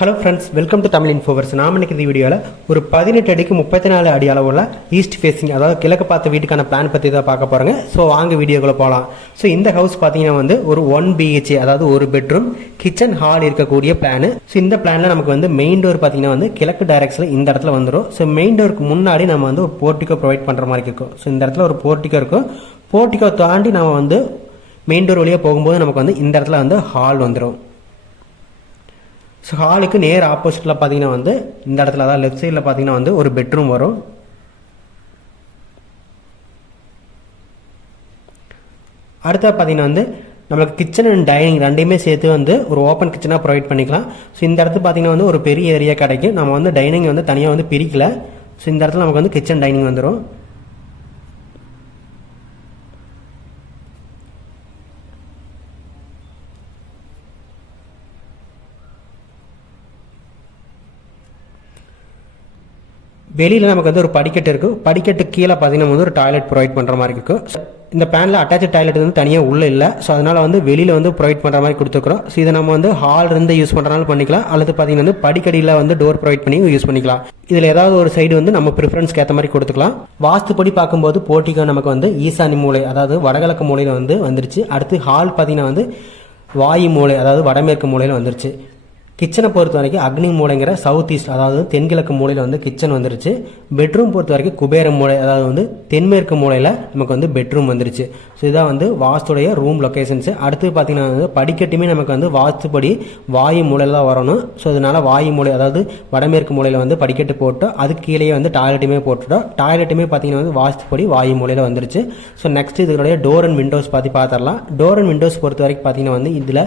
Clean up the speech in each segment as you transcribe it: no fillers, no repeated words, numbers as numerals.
Hello friends, welcome to Tamil இன்ஃபோவர்ஸ். நாம் இன்னைக்கு இந்த வீடியோவில் ஒரு 18 அடிக்கு 34 அடி அளவுள்ள ஈஸ்ட் ஃபேஸிங், அதாவது கிழக்கு பார்த்த வீட்டுக்கான பிளான் பற்றி தான் பார்க்க போகிறோங்க. ஸோ வாங்க வீடியோக்குள்ளே போகலாம். ஸோ இந்த ஹவுஸ் பார்த்தீங்கன்னா வந்து ஒரு 1 BHK, அதாவது ஒரு பெட்ரூம் கிச்சன் ஹால் இருக்கக்கூடிய பிளான். ஸோ இந்த பிளானில் நமக்கு வந்து மெயின் டோர் பார்த்தீங்கன்னா வந்து கிழக்கு டைரக்ஷனில் இந்த இடத்துல வந்துடும். ஸோ மெயின் டோருக்கு முன்னாடி நம்ம வந்து ஒரு போர்ட்டிகோ ப்ரொவைட் பண்ணுற மாதிரி இருக்கும். ஸோ இந்த இடத்துல ஒரு போர்ட்டிகோ இருக்கும். போர்ட்டிகோ தாண்டி நம்ம வந்து மெயின் டோர் வழியாக போகும்போது நமக்கு வந்து இந்த இடத்துல வந்து ஹால் வந்துடும். ஸோ ஹாலுக்கு நேர் ஆப்போசிட்டில் பார்த்தீங்கன்னா வந்து இந்த இடத்துல, அதாவது லெஃப்ட் சைடில் பார்த்தீங்கன்னா வந்து ஒரு பெட்ரூம் வரும். அடுத்த பார்த்தீங்கன்னா வந்து நம்மளுக்கு கிச்சன் அண்ட் டைனிங் ரெண்டையுமே சேர்த்து வந்து ஒரு ஓப்பன் கிச்சனாக ப்ரொவைட் பண்ணிக்கலாம். ஸோ இந்த இடத்துல பார்த்தீங்கன்னா வந்து ஒரு பெரிய ஏரியா கிடைக்கும். நம்ம வந்து டைனிங் வந்து தனியாக வந்து பிரிக்கல. ஸோ இந்த இடத்துல நமக்கு வந்து கிச்சன் டைனிங் வந்துடும். வெளியில் நமக்கு வந்து ஒரு படிக்கட்டு இருக்குது. படிக்கட்டு கீழே பார்த்தீங்கன்னா வந்து ஒரு டாய்லெட் ப்ரொவைட் பண்ணுற மாதிரி இருக்கும். இந்த பிளானில் அட்டாச் டாய்லெட் வந்து தனியாக உள்ளே இல்லை. ஸோ அதனால் வந்து வெளியில் வந்து ப்ரொவைட் பண்ணுற மாதிரி கொடுத்துருக்குறோம். ஸோ இதை நம்ம வந்து ஹால் இருந்து யூஸ் பண்ணுறனால பண்ணிக்கலாம், அல்லது பார்த்தீங்கன்னா வந்து படிக்கடியில் வந்து டோர் ப்ரொவைட் பண்ணி யூஸ் பண்ணிக்கலாம். இதில் ஏதாவது ஒரு சைடு வந்து நம்ம ப்ரிஃபரன்ஸ்க்கு ஏற்ற மாதிரி கொடுத்துக்கலாம். வாஸ்துப்படி பார்க்கும்போது போர்ட்டிகோ நமக்கு வந்து ஈசானி மூலை, அதாவது வடகிழக்கு மூலையில் வந்து வந்துருச்சு. அடுத்து ஹால் பார்த்தீங்கன்னா வந்து வாயு மூலை, அதாவது வடமேற்கு மூலையில் வந்துருச்சு. கிச்சனை பொறுத்த வரைக்கும் அக்னி மூலைங்கிற சவுத் ஈஸ்ட், அதாவது தென்கிழக்கு மூலையில் வந்து கிச்சன் வந்துருச்சு. பெட்ரூம் பொறுத்த வரைக்கும் குபேர மூலை, அதாவது வந்து தென்மேற்கு மூலையில் நமக்கு வந்து பெட்ரூம் வந்துருச்சு. ஸோ இதான் வந்து வாஸ்துடைய ரூம் லொக்கேஷன்ஸு. அடுத்து பார்த்தீங்கன்னா வந்து படிக்கட்டுமே நமக்கு வந்து வாஸ்துப்படி வாயு மூலையில் தான் வரணும். ஸோ அதனால வாயு மூலை, அதாவது வடமேற்கு மூலையில் வந்து படிக்கட்டு போட்டோம். அதுக்கு கீழே வந்து டாய்லெட்டுமே போட்டுட்டோம். டாய்லெட்டுமே பார்த்தீங்கன்னா வந்து வாஸ்துப்படி வாயு மூலையில் வந்துருச்சு. ஸோ நெக்ஸ்ட் இதனுடைய டோர் அண்ட் விண்டோஸ் பார்த்துடலாம். டோர் அண்ட் விண்டோஸ் பொறுத்த வரைக்கும் பார்த்தீங்கன்னா வந்து இதில்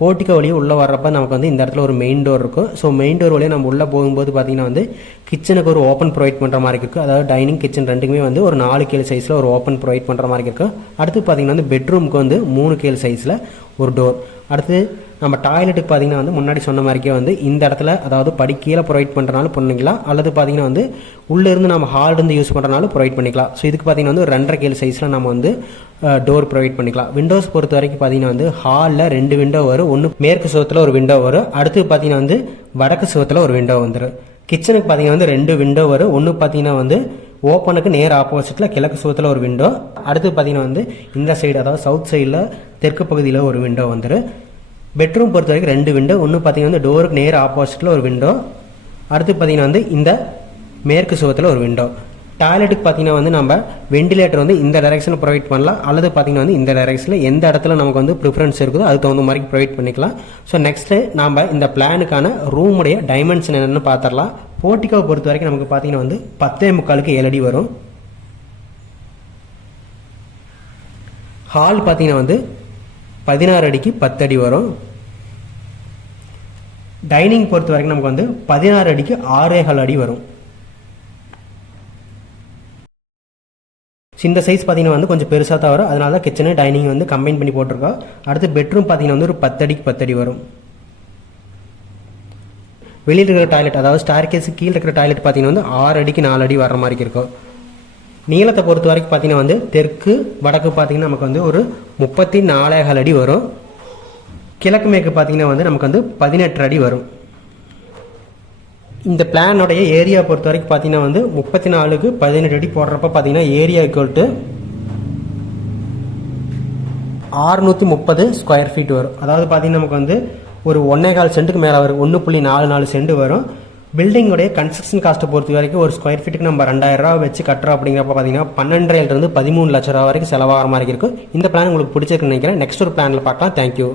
போர்ட்டிகோ வழியே உள்ளே வர்றப்ப நமக்கு வந்து இந்த இடத்துல ஒரு மெயின் டோர் இருக்கும். ஸோ மெயின் டோர் வழியாக நம்ம உள்ளே போகும்போது பார்த்தீங்கன்னா வந்து கிச்சனுக்கு ஒரு ஓப்பன் ப்ரொவைட் பண்ணுற மாதிரி இருக்குது. அதாவது டைனிங் கிச்சன் ரெண்டுக்குமே வந்து ஒரு 4 KL சைஸில் ஒரு ஓப்பன் ப்ரொவைட் பண்ணுற மாதிரி இருக்கும். அடுத்து பார்த்தீங்கன்னா வந்து பெட்ரூமுக்கு வந்து 3 KL சைஸில் ஒரு டோர். அடுத்து நம்ம டாய்லெட்டுக்கு பார்த்தீங்கன்னா வந்து முன்னாடி சொன்ன மாதிரிக்கே வந்து இந்த இடத்துல, அதாவது படி கீழே ப்ரொவைட் பண்ணுறனாலும் பண்ணிக்கலாம், அல்லது பார்த்தீங்கன்னா வந்து உள்ளேருந்து நம்ம ஹால் இருந்து யூஸ் பண்ணுறனாலும் ப்ரொவைட் பண்ணிக்கலாம். ஸோ இதுக்கு பார்த்தீங்கன்னா வந்து 2.5 KL சைஸில் நம்ம வந்து டோர் ப்ரொவைட் பண்ணிக்கலாம். விண்டோஸ் பொறுத்த வரைக்கும் பார்த்தீங்கன்னா வந்து ஹாலில் 2 விண்டோ வரும். ஒன்று மேற்கு சுவத்தில் ஒரு விண்டோ வரும். அடுத்து பார்த்தீங்கன்னா வந்து வடக்கு சுவத்தில் ஒரு விண்டோ வந்துடும். கிச்சனுக்கு பார்த்தீங்கன்னா வந்து 2 விண்டோ வரும். ஒன்று பார்த்தீங்கன்னா வந்து ஓப்பனுக்கு நேர் ஆப்போசிட்டில் கிழக்கு சுவத்தில் ஒரு விண்டோ. அடுத்து பார்த்தீங்கன்னா வந்து இந்த சைடு, அதாவது சவுத் சைடில் தெற்கு பகுதியில் ஒரு விண்டோ வந்துடும். பெட்ரூம் பொறுத்த வரைக்கும் 2 விண்டோ. ஒன்று பார்த்தீங்கன்னா வந்து டோருக்கு நேர் ஆப்போசிட்டில் ஒரு விண்டோ. அடுத்து பார்த்தீங்கன்னா வந்து இந்த மேற்கு சுவத்தில் ஒரு விண்டோ. டாய்லெட்டுக்கு பார்த்தீங்கன்னா வந்து நம்ம வெண்டிலேட்டர் வந்து இந்த டைரக்ஷனில் ப்ரொவைட் பண்ணலாம், அல்லது பார்த்தீங்கன்னா வந்து இந்த டைரக்ஷனில் எந்த இடத்துல நமக்கு வந்து ப்ரிஃபரன்ஸ் இருக்குதோ அதுக்கு தகுந்த மாதிரி ப்ரொவைட் பண்ணிக்கலாம். ஸோ நெக்ஸ்ட்டு நம்ம இந்த பிளானுக்கான ரூமுடைய டைமென்ஷன் என்னென்னு பார்த்துடலாம். போர்ட்டிகோவை பொறுத்த வரைக்கும் நமக்கு பார்த்தீங்கன்னா வந்து 10.75க்கு 7 அடி வரும். ஹால் பார்த்தீங்கன்னா வந்து 16 அடிக்கு 10 அடி வரும். டைனிங் பொறுத்த வரைக்கும் நமக்கு வந்து 16 அடிக்கு 6.25 அடி வரும். இந்த சைஸ் பார்த்தீங்கன்னா வந்து கொஞ்சம் பெருசாக தான் வரும். அதனால தான் கிச்சனு டைனிங் வந்து கம்பைன் பண்ணி போட்டிருக்கோம். அடுத்து பெட்ரூம் பார்த்தீங்கன்னா வந்து ஒரு 10 அடிக்கு 10 அடி வரும். வெளியில் இருக்கிற டாய்லெட், அதாவது ஸ்டார் கேஸு கீழே இருக்கிற டாய்லெட் பார்த்தீங்கன்னா வந்து 6 அடிக்கு 4 அடி வர மாதிரி இருக்கும். நீளத்தை பொறுத்த வரைக்கும் பார்த்தீங்கன்னா வந்து தெற்கு வடக்கு பார்த்தீங்கன்னா நமக்கு வந்து ஒரு 34.25 அடி வரும். கிழக்கு மேற்கு பார்த்தீங்கன்னா வந்து நமக்கு வந்து 18 அடி வரும். இந்த பிளானோடைய ஏரியா பொறுத்த வரைக்கும் பார்த்தீங்கன்னா வந்து 34க்கு 17 அடி போடுறப்ப பார்த்தீங்கன்னா area equal to 630 square feet வரும். அதாவது பார்த்தீங்கன்னா நமக்கு வந்து ஒரு 1.25 சென்ட்டுக்கு மேலே வரும். 1.44 சென்ட் வரும். பில்டிங்கோடைய கன்ஸ்ட்ரக்ஷன் காஸ்ட்டை பொறுத்த வரைக்கும் ஒரு ஸ்கொயர் ஃபீட்டுக்கு நம்ம 2000 ரூபா வச்சு கட்டுறோம். அப்படிங்கிறப்ப பார்த்தீங்கன்னா 12.5 to 13 லட்ச ரூபா வரைக்கும் செலவாகிற மாதிரி இருக்கும். இந்த பிளான் உங்களுக்கு பிடிச்சிருக்குன்னு நினைக்கிறேன். நெக்ஸ்ட் ஒரு பிளானில் பார்க்கலாம். தேங்க்யூ.